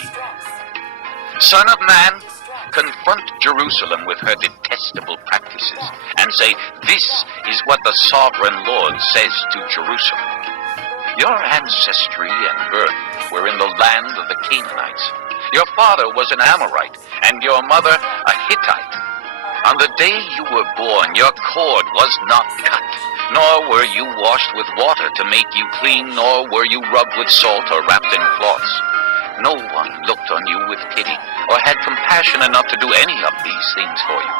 beauty. Son of man, confront Jerusalem with her detestable practices and say, this is what the sovereign Lord says to Jerusalem. Your ancestry and birth were in the land of the Canaanites. Your father was an Amorite and your mother a Hittite. On the day you were born, your cord was not cut, nor were you washed with water to make you clean, nor were you rubbed with salt or wrapped in cloths. No one looked on you with pity or had compassion enough to do any of these things for you.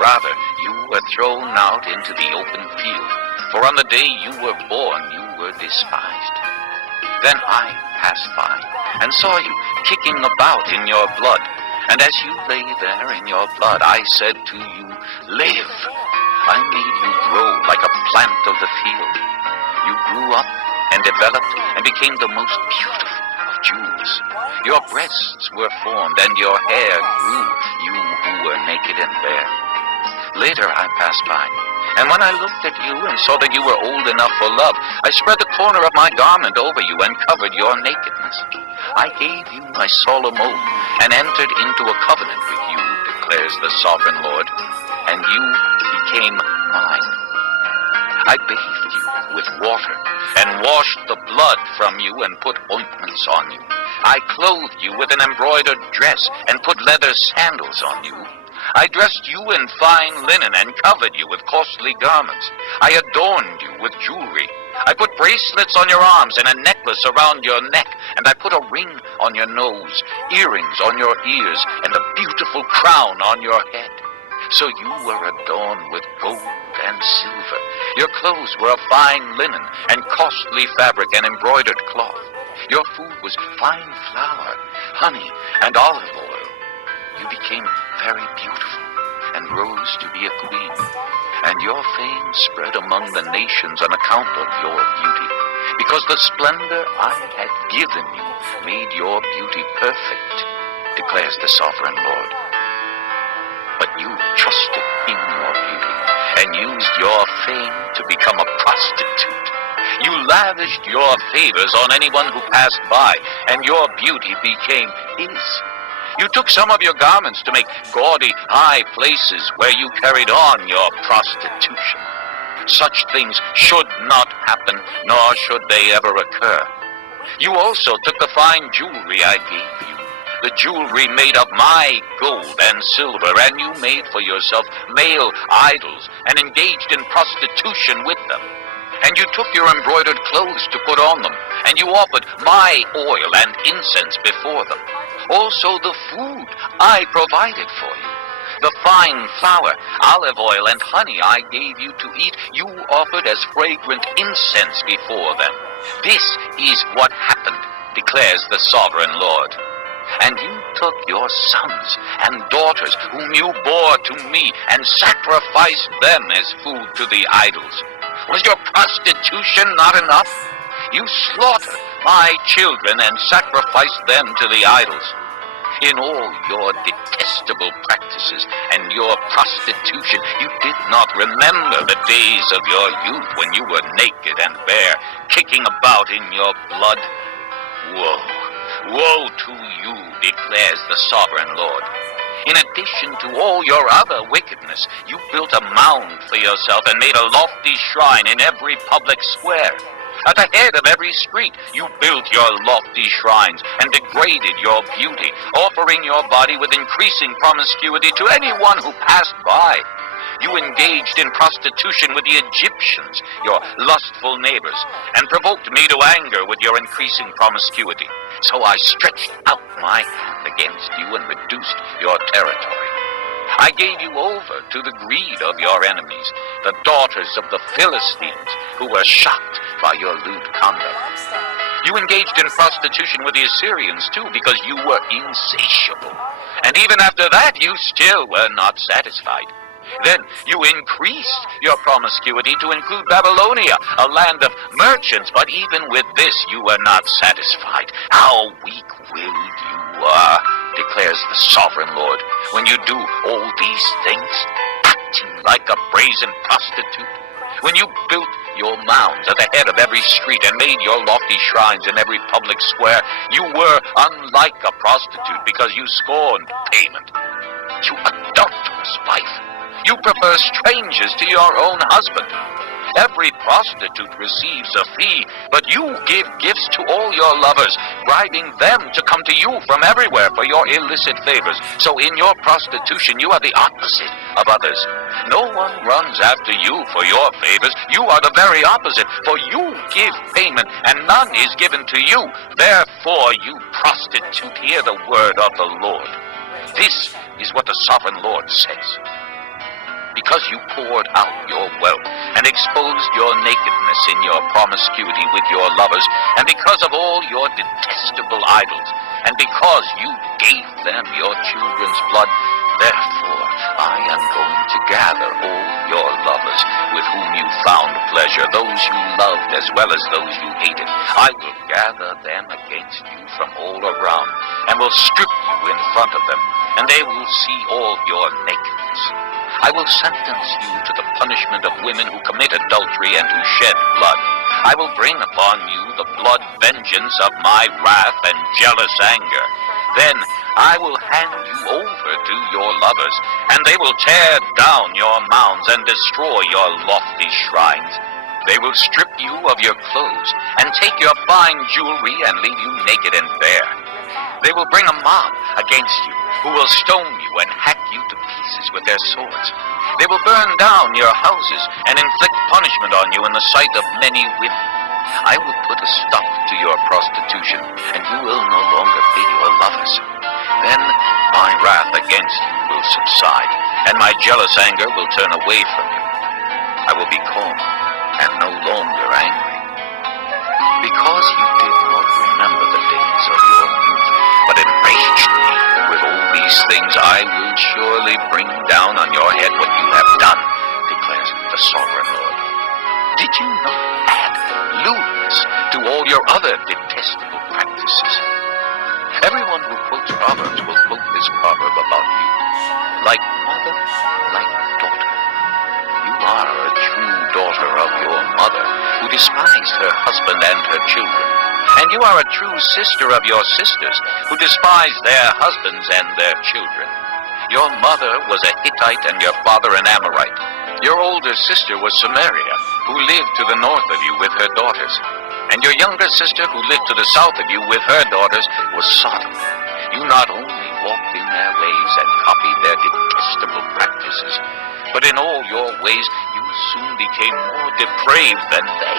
Rather, you were thrown out into the open field, for on the day you were born, you were despised. Then I passed by and saw you kicking about in your blood, and as you lay there in your blood, I said to you, live. I made you grow like a plant of the field. You grew up and developed and became the most beautiful of jewels. Your breasts were formed and your hair grew, you who were naked and bare. Later I passed by, and when I looked at you and saw that you were old enough for love, I spread the corner of my garment over you and covered your nakedness. I gave you my solemn oath and entered into a covenant with you, declares the sovereign Lord, and you became mine. I bathed you with water and washed the blood from you and put ointments on you. I clothed you with an embroidered dress and put leather sandals on you. I dressed you in fine linen and covered you with costly garments. I adorned you with jewelry. I put bracelets on your arms and a necklace around your neck, and I put a ring on your nose, earrings on your ears, and a beautiful crown on your head. So you were adorned with gold and silver. Your clothes were of fine linen and costly fabric and embroidered cloth. Your food was fine flour, honey, and olive oil. You became very beautiful and rose to be a queen, and your fame spread among the nations on account of your beauty, because the splendor I had given you made your beauty perfect, declares the sovereign Lord. But you trusted in your beauty and used your fame to become a prostitute. You lavished your favors on anyone who passed by, and your beauty became his. You took some of your garments to make gaudy high places where you carried on your prostitution. Such things should not happen, nor should they ever occur. You also took the fine jewelry I gave you, the jewelry made of my gold and silver, and you made for yourself male idols and engaged in prostitution with them. And you took your embroidered clothes to put on them, and you offered my oil and incense before them. Also the food I provided for you, the fine flour, olive oil, and honey I gave you to eat, you offered as fragrant incense before them. This is what happened, declares the sovereign Lord. And you took your sons and daughters whom you bore to me and sacrificed them as food to the idols. Was your prostitution not enough? You slaughtered my children and sacrificed them to the idols. In all your detestable practices and your prostitution, you did not remember the days of your youth when you were naked and bare, kicking about in your blood. Woe, woe to you, declares the sovereign Lord. In addition to all your other wickedness, you built a mound for yourself and made a lofty shrine in every public square. At the head of every street, you built your lofty shrines and degraded your beauty, offering your body with increasing promiscuity to anyone who passed by. You engaged in prostitution with the Egyptians, your lustful neighbors, and provoked me to anger with your increasing promiscuity. So I stretched out my hand against you and reduced your territory. I gave you over to the greed of your enemies, the daughters of the Philistines, who were shocked by your lewd conduct. You engaged in prostitution with the Assyrians, too, because you were insatiable. And even after that, you still were not satisfied. Then you increased your promiscuity to include Babylonia, a land of merchants, but even with this you were not satisfied. How weak-willed you are, declares the sovereign Lord, when you do all these things, acting like a brazen prostitute. When you built your mounds at the head of every street and made your lofty shrines in every public square, you were unlike a prostitute because you scorned payment. You adulterous wife! You prefer strangers to your own husband. Every prostitute receives a fee, but you give gifts to all your lovers, bribing them to come to you from everywhere for your illicit favors. So in your prostitution, you are the opposite of others. No one runs after you for your favors. You are the very opposite, for you give payment, and none is given to you. Therefore, you prostitute, hear the word of the Lord. This is what the sovereign Lord says. Because you poured out your wealth and exposed your nakedness in your promiscuity with your lovers, and because of all your detestable idols, and because you gave them your children's blood, therefore I am going to gather all your lovers with whom you found pleasure, those you loved as well as those you hated. I will gather them against you from all around, and will strip you in front of them, and they will see all your nakedness. I will sentence you to the punishment of women who commit adultery and who shed blood. I will bring upon you the blood vengeance of my wrath and jealous anger. Then I will hand you over to your lovers, and they will tear down your mounds and destroy your lofty shrines. They will strip you of your clothes and take your fine jewelry and leave you naked and bare. They will bring a mob against you, who will stone you and hack you to pieces with their swords. They will burn down your houses and inflict punishment on you in the sight of many women. I will put a stop to your prostitution, and you will no longer pay your lovers. Then my wrath against you will subside, and my jealous anger will turn away from you. I will be calm and no longer angry. Because you did not remember the days of your youth, but enraged me with all these things, I will surely bring down on your head what you have done, declares the sovereign Lord. Did you not add lewdness to all your other detestable practices? Everyone who quotes Proverbs will quote this proverb about you. Like mother, like daughter. You are a true daughter of your mother, who despised her husband and her children. And you are a true sister of your sisters, who despise their husbands and their children. Your mother was a Hittite and your father an Amorite. Your older sister was Samaria, who lived to the north of you with her daughters. And your younger sister, who lived to the south of you with her daughters, was Sodom. You not only walked in their ways and copied their detestable practices, but in all your ways you soon became more depraved than they.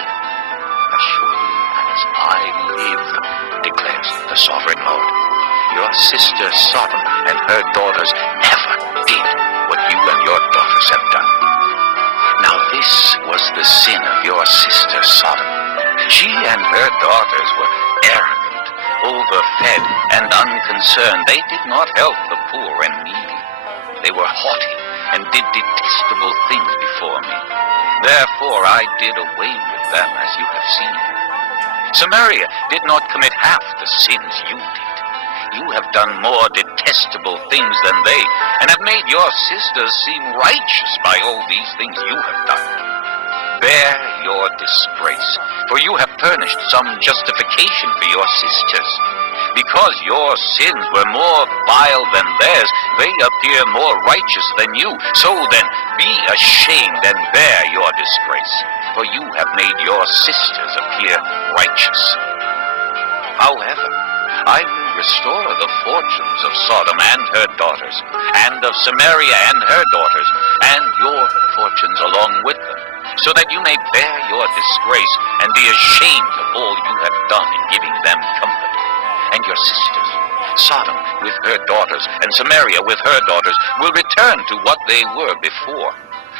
As surely as I live, declares the sovereign Lord, your sister Sodom and her daughters never did what you and your daughters have done. Now this was the sin of your sister Sodom. She and her daughters were arrogant, overfed, and unconcerned. They did not help the poor and needy. They were haughty and did detestable things before me. Therefore I did away with them, as you have seen. Samaria did not commit half the sins you did. You have done more detestable things than they, and have made your sisters seem righteous by all these things you have done. Bear your disgrace, for you have furnished some justification for your sisters. Because your sins were more vile than theirs, they appear more righteous than you. So then, be ashamed and bear your disgrace, for you have made your sisters appear righteous. However, I will restore the fortunes of Sodom and her daughters, and of Samaria and her daughters, and your fortunes along with them, so that you may bear your disgrace and be ashamed of all you have done in giving them comfort. And your sisters, Sodom with her daughters, and Samaria with her daughters, will return to what they were before.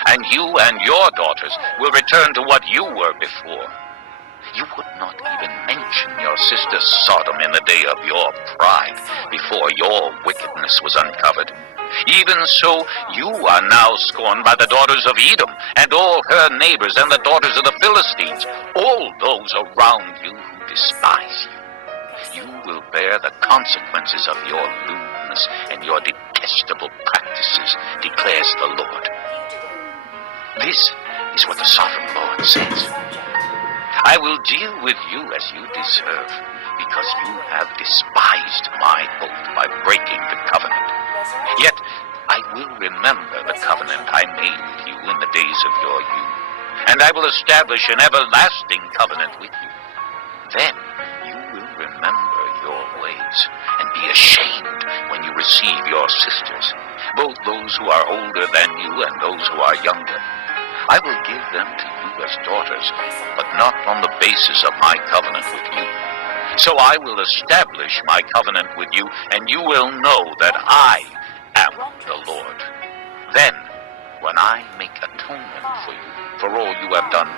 And you and your daughters will return to what you were before. You would not even mention your sister Sodom in the day of your pride, before your wickedness was uncovered. Even so, you are now scorned by the daughters of Edom, and all her neighbors, and the daughters of the Philistines, all those around you who despise you. You will bear the consequences of your lewdness and your detestable practices, declares the Lord. This is what the sovereign Lord says. I will deal with you as you deserve, because you have despised my oath by breaking the covenant. Yet I will remember the covenant I made with you in the days of your youth, and I will establish an everlasting covenant with you. Then you will remember your ways and be ashamed when you receive your sisters, both those who are older than you and those who are younger. I will give them to you as daughters, but not on the basis of my covenant with you. So I will establish my covenant with you, and you will know that I am the Lord. Then, when I make atonement for you, for all you have done,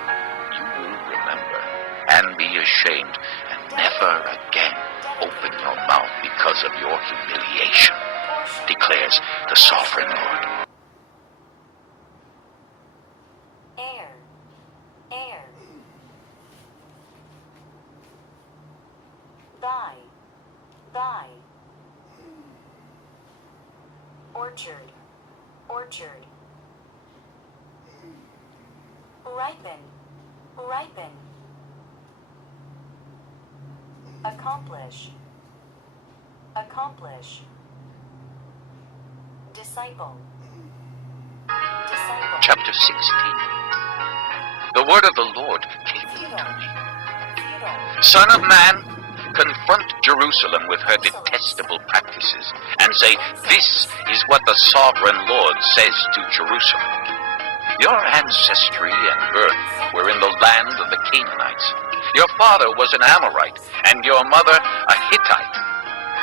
you will remember and be ashamed, and never again open your mouth because of your humiliation, declares the sovereign Lord. Air. Thy. Orchard. Ripen. Accomplish. Disciple. Chapter 16. The word of the Lord came to me. Son of man, confront Jerusalem with her detestable practices, and say, this is what the sovereign Lord says to Jerusalem. Your ancestry and birth were in the land of the Canaanites. Your father was an Amorite, and your mother a Hittite.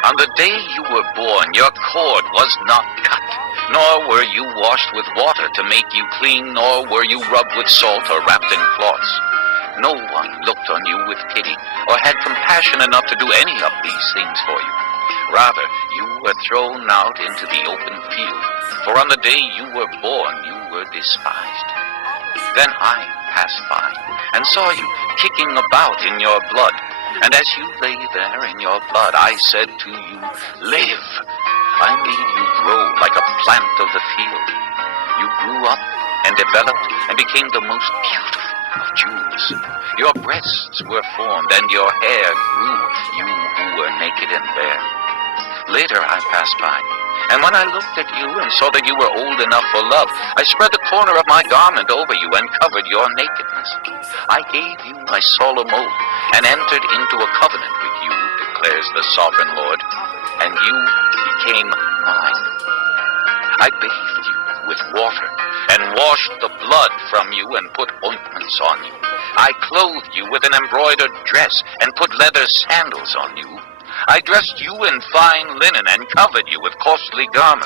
On the day you were born, your cord was not cut, nor were you washed with water to make you clean, nor were you rubbed with salt or wrapped in cloths. No one looked on you with pity, or had compassion enough to do any of these things for you. Rather, you were thrown out into the open field, for on the day you were born, you were despised. Then I passed by, and saw you kicking about in your blood. And as you lay there in your blood, I said to you, live. I made you grow like a plant of the field. You grew up and developed and became the most beautiful of jewels. Your breasts were formed and your hair grew, you who were naked and bare. Later I passed by, and when I looked at you and saw that you were old enough for love, I spread the corner of my garment over you and covered your nakedness. I gave you my solemn oath and entered into a covenant with you, declares the sovereign Lord, and you became mine. I bathed you with water and washed the blood from you and put ointments on you. I clothed you with an embroidered dress and put leather sandals on you. I dressed you in fine linen and covered you with costly garments.